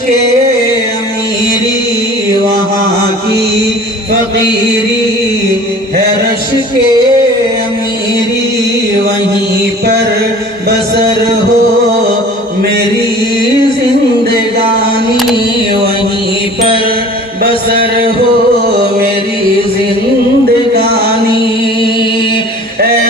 کے امیری وہاں کی فقیری ہے، رش کے امیری وہیں پر بسر ہو میری زندگانی، وہیں پر بسر ہو میری زندگانی۔ اے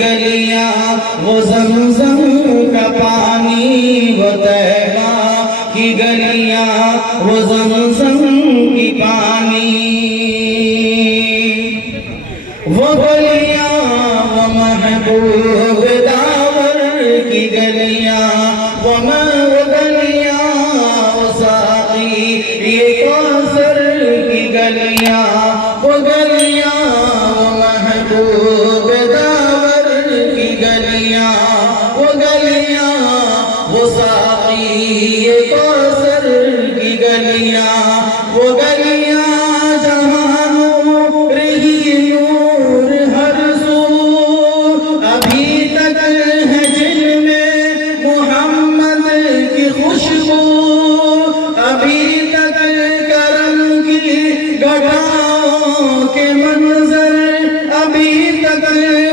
گلیاں وہ زمزم کا پانی، وہ طیبہ کی گلیاں وہ زمزم کی پانی، وہ گلیاں وہ محبوب داور کی گلیاں، وہ گلیاں وہ ساقی یہ کوثر کی گلیاں، وہ گلیاں وہ محبوب وہ گلیاں وہ ساقی یہ کوثر کی گلیاں، وہ گلیاں جہاں نور ہی نور ہر سو، ابھی تک ہے جن میں محمد کی خوشبو، ابھی تک کرم کی گڑھاؤں کے منظر، ابھی تک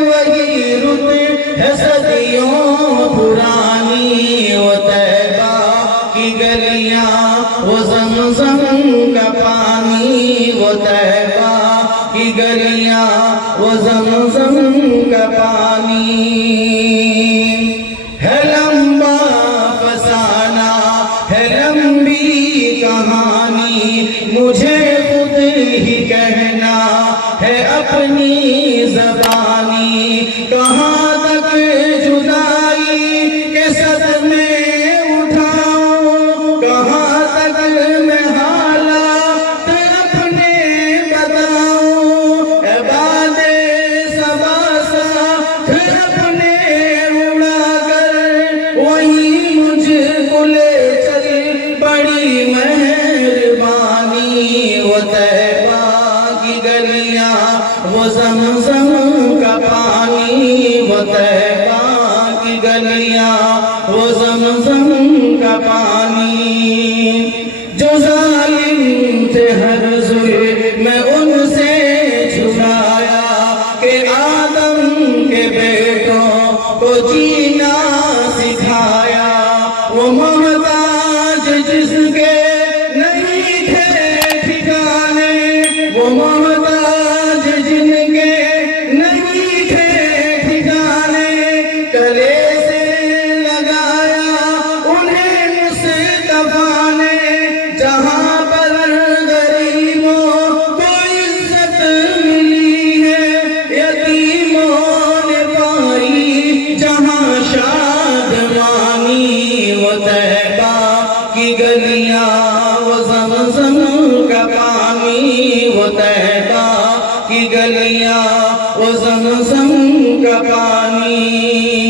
وہی رت ہے صدیوں پرانی، وہ طیبہ کی گلیاں وہ زمزم کا پانی، وہ طیبہ کی گلیاں وہ زمزم کا پانی۔ ہے لمبا فسانہ ہے لمبی کہانی، مجھے خود ہی کہنا ہے اپنی زبانی، کہاں تک جدائی کے صدمے اٹھاؤں، کہاں تک میں حالات اپنے بتاؤں، عباد صبا ساتھ اپنے اڑا کر وہیں مجھ کو لے چل، بڑی مہربانی، وہ طیبہ کی گلیاں وہ زمزم کا پانی، وہ طیبہ کی گلیاں وہ زمزم کا پانی، جو ظالم تھے ہر ظلم میں ان سے چھڑایا، کہ آدم کے بیٹوں کو جینا سکھایا، وہ محتاج جس کے نہیں تھے ٹھکانے، وہ محتاج جن کے نہیں تھے ٹھکانے، گلے سے لگایا انہیں مصطفیٰ نے، جہاں پر غریبوں کو عزت ملی ہے، یتیموں نے پائی جہاں شادمانی، وہ طیبہ کی گلیاں وہ زمزم کا پانی، وہ طیبہ کی گلیاں وہ زمزم کا پانی۔